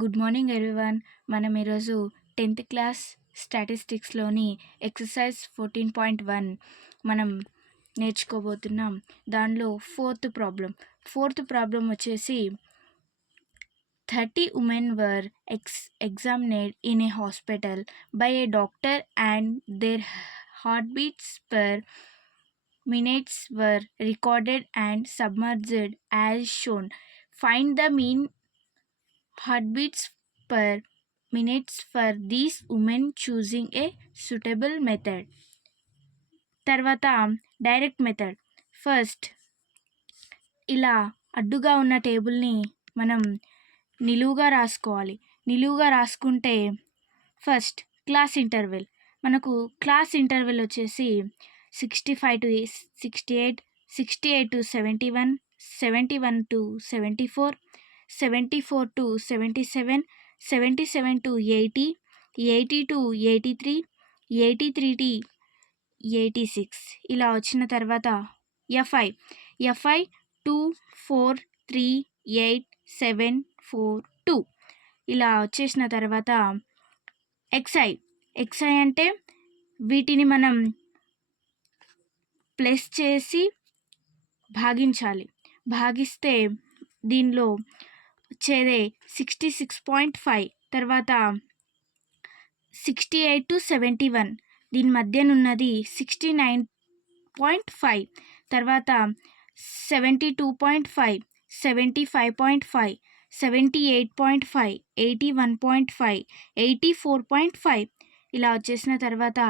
Good morning everyone. మనం ఈరోజు 10th class స్టాటిస్టిక్స్లోని exercise 14.1 మనం నేర్చుకోబోతున్నాం. దానిలో ఫోర్త్ ప్రాబ్లం వచ్చేసి 30 women were examined in a hospital by a doctor and their heartbeats per minutes were recorded and submerged as shown. Find the mean heartbeats per minutes for these women choosing a suitable method. తర్వాత direct method. First ఇలా అడ్డుగా ఉన్న టేబుల్ని మనం నిలువుగా రాసుకోవాలి. నిలువుగా రాసుకుంటే first class interval, మనకు క్లాస్ ఇంటర్వెల్ వచ్చేసి 65 to 68, 68 to 71, 71 to 74, 74 to 77, 77 to 80, 80 to 83, 83 to 86. ఇలా వచ్చిన తర్వాత ఎఫ్ఐ 2 4 3 8 7 4 2 ఇలా వచ్చేసిన తర్వాత ఎక్స్ఐ అంటే వీటిని మనం ప్లస్ చేసి భాగించాలి. భాగిస్తే దీనిలో వచ్చేదే 66.5. తర్వాత 68 to 71, దీని మధ్యనున్నది 69.5. తర్వాత 72.5, 75.5, 78.5, 81.5, 84.5 ఇలా వచ్చేసిన తర్వాత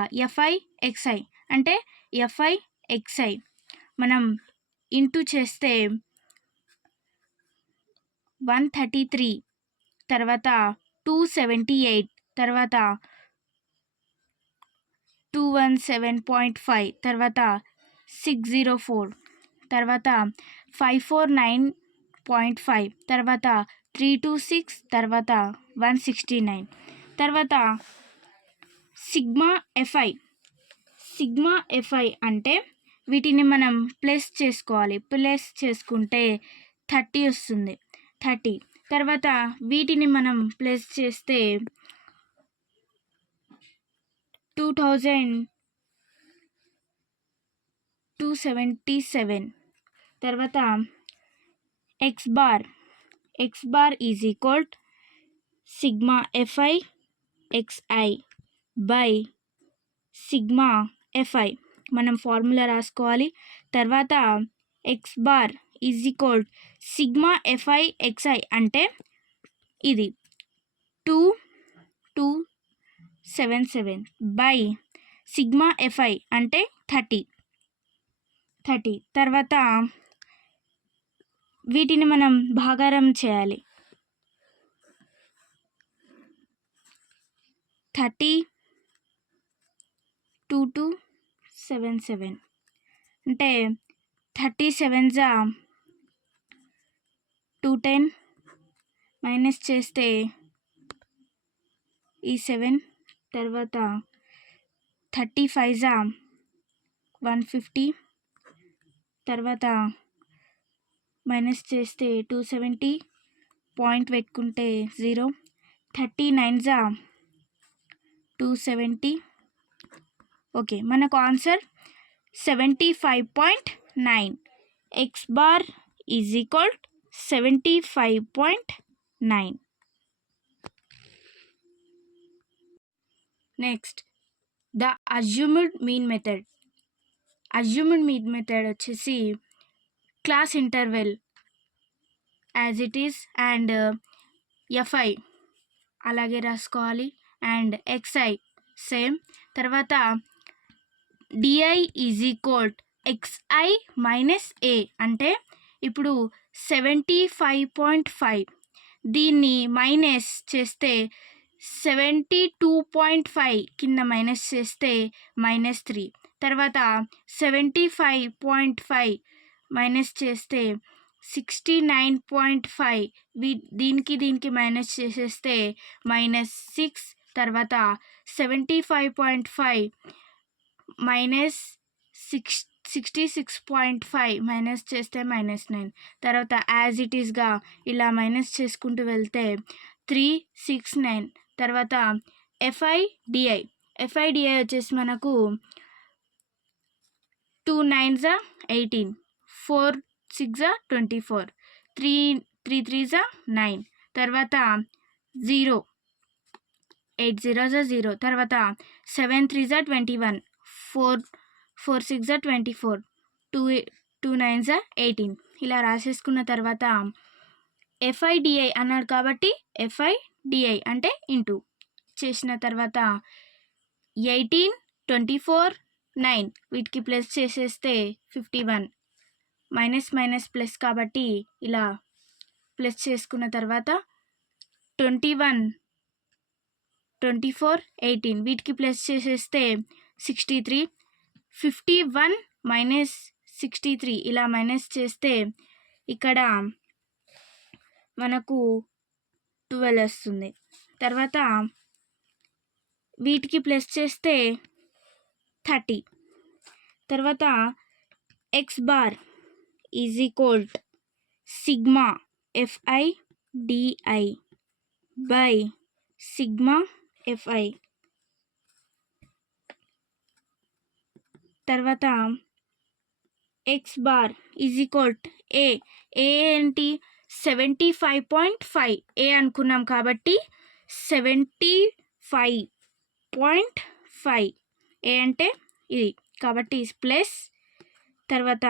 ఎక్స్ఐ అంటే ఎక్స్ఐ మనం ఇంటూ చేస్తే 133, తర్వాత 278, తర్వాత 217.5, తర్వాత 604, తర్వాత 549.5, తర్వాత 326, తర్వాత 169. తర్వాత సిగ్మా ఎఫ్ఐ అంటే వీటిని మనం ప్లస్ చేసుకోవాలి. ప్లస్ చేసుకుంటే 30 వస్తుంది. 30 తర్వాత వీటిని మనం ప్లస్ చేస్తే 2277. తర్వాత x bar is equal sigma f i x i by sigma f i. మనం ఫార్ములా రాసుకోవాలి. తర్వాత x bar is equal sigma f i x i అంటే ఇది 2277 బై సిగ్మా ఎఫ్ఐ అంటే 30. తర్వాత వీటిని మనం భాగారం చేయాలి. 30 అంటే 37 210 మైనస్ చేస్తే ఈ 7, తర్వాత 35 150, తర్వాత మైనస్ చేస్తే 270, పాయింట్ పెట్టుకుంటే 0, 39 270. ఓకే, మనకు answer 75.9. X bar is equal 75.9. Next the assumed mean method. వచ్చేసి class interval as it is and f i అలాగే రాసుకోవాలి అండ్ ఎక్స్ఐ సేమ్. తర్వాత d i is equal x i minus a అంటే ఇప్పుడు 75.5 దీన్ని మైనస్ చేస్తే 72.5 కింద మైనస్ చేస్తే -3. తర్వాత 75.5 మైనస్ చేస్తే 69.5, దీనికి మైనస్ చేసేస్తే -6. తర్వాత 75.5 మైనస్ 66.5 మైనస్ చేస్తే -9. తర్వాత యాజ్ ఇట్ ఈస్గా ఇలా మైనస్ చేసుకుంటూ వెళ్తే 369. తర్వాత FIDI వచ్చేసి మనకు 2 9s 18, 4 6 24, 3 3s 9. తర్వాత 0 8 0s 0. తర్వాత 7 3s 21, 4 6 24, 2 9s 18. ఇలా రాసేసుకున్న తర్వాత FIDI అన్నాడు కాబట్టి FIDI అంటే ఇంటూ చేసిన తర్వాత 18 24 9 వీటికి ప్లస్ చేసేస్తే 51, మైనస్ మైనస్ ప్లస్ కాబట్టి ఇలా ప్లస్ చేసుకున్న తర్వాత 21 24 18 వీటికి ప్లస్ చేసేస్తే 63, 51 మైనస్ 63 ఇలా మైనస్ చేస్తే ఇక్కడ మనకు 12 వస్తుంది. తర్వాత వీటికి ప్లస్ చేస్తే 30. తర్వాత x bar is equal sigma FIDI by sigma FI. తర్వాత x బార్ ఈజ్ ఈక్వల్ ఏ ఏంటి 75.5 ఏ అనుకున్నాం కాబట్టి 75.5 ఏ అంటే ఇది కాబట్టి ప్లస్. తర్వాత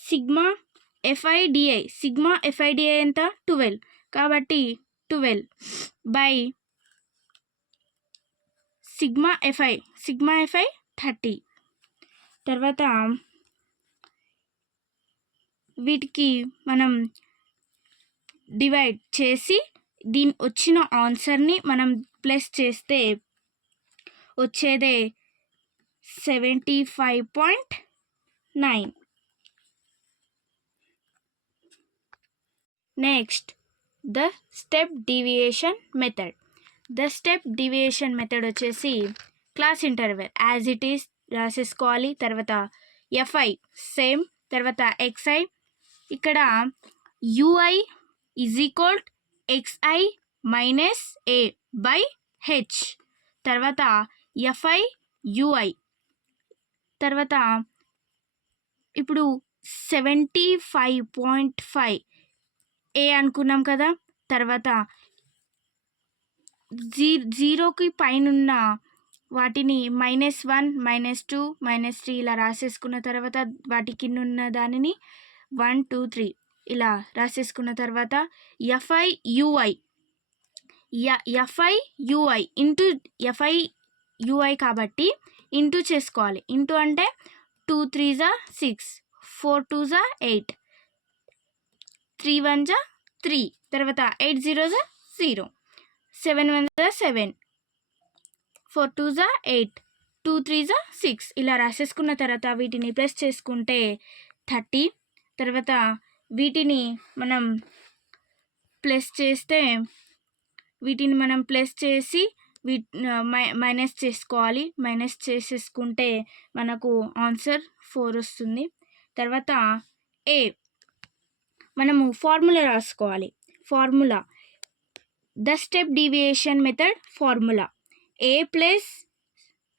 సిగ్మా FIDI ఎంత 12 కాబట్టి 12 బై సిగ్మా FI 30. తర్వాత వీటికి మనం డివైడ్ చేసి దీని వచ్చిన ఆన్సర్ని మనం ప్లస్ చేస్తే వచ్చేదే 75.9. Next the step deviation method. వచ్చేసి class interval as it is రాసేసుకోవాలి. తర్వాత FI సేమ్. తర్వాత XI ఇక్కడ UI is equal XI minus A by H. తర్వాత FIUI. తర్వాత ఇప్పుడు 75.5 ఏ అనుకున్నాం కదా. తర్వాత 0కి పైన వాటిని -1 -2 -3 ఇలా రాసేసుకున్న తర్వాత వాటి కింద ఉన్న దానిని 1 2 3 ఇలా రాసేసుకున్న తర్వాత FIUI ఇంటూ FIUI కాబట్టి ఇంటూ చేసుకోవాలి. ఇంటూ అంటే 2 3s 6, 4 2s 8, 3 1s 3. తర్వాత 8 0s 0, 7 1s 7, 4 2s 8, 2 3s 6 ఇలా రాసేసుకున్న తర్వాత వీటిని ప్లస్ చేసుకుంటే 30. తర్వాత వీటిని మనం ప్లస్ చేసి మైనస్ చేసుకోవాలి. మైనస్ చేసేసుకుంటే మనకు ఆన్సర్ 4 వస్తుంది. తర్వాత ఏ మనము ఫార్ములా రాసుకోవాలి. Formula the step deviation method formula A plus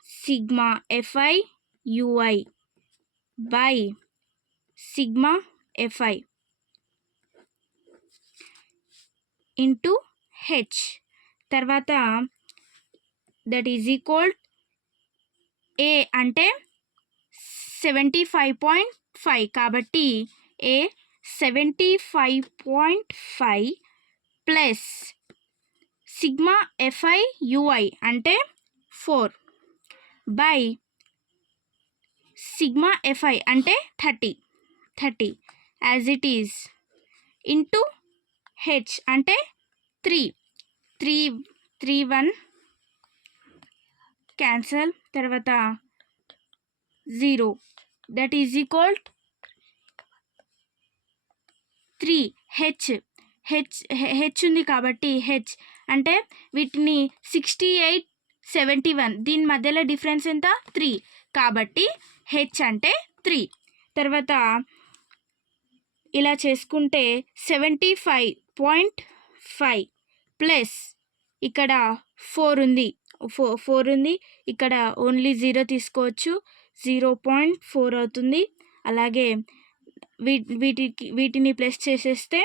sigma FIUI by sigma FI into H. తర్వాత దట్ ఈజ్ ఈక్వల్ A అంటే 75.5 కాబట్టి A 75.5 ప్లస్ సిగ్మా FIUI అంటే 4 బై సిగ్మా FI అంటే 30 as it is into H అంటే 3 1 cancel. తర్వాత 0 that is equal 3 H ఉంది కాబట్టి H అంటే వీటిని 68 71 దీని మధ్యలో డిఫరెన్స్ ఎంత 3 కాబట్టి H అంటే 3. తర్వాత ఇలా చేసుకుంటే 75.5 ప్లస్ ఇక్కడ 4 ఉంది. 4 ఉంది. ఇక్కడ ఓన్లీ 0 తీసుకోవచ్చు. 0.4 అవుతుంది. అలాగే వీటిని ప్లస్ చేసేస్తే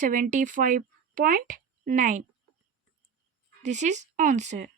75.9. This is answer.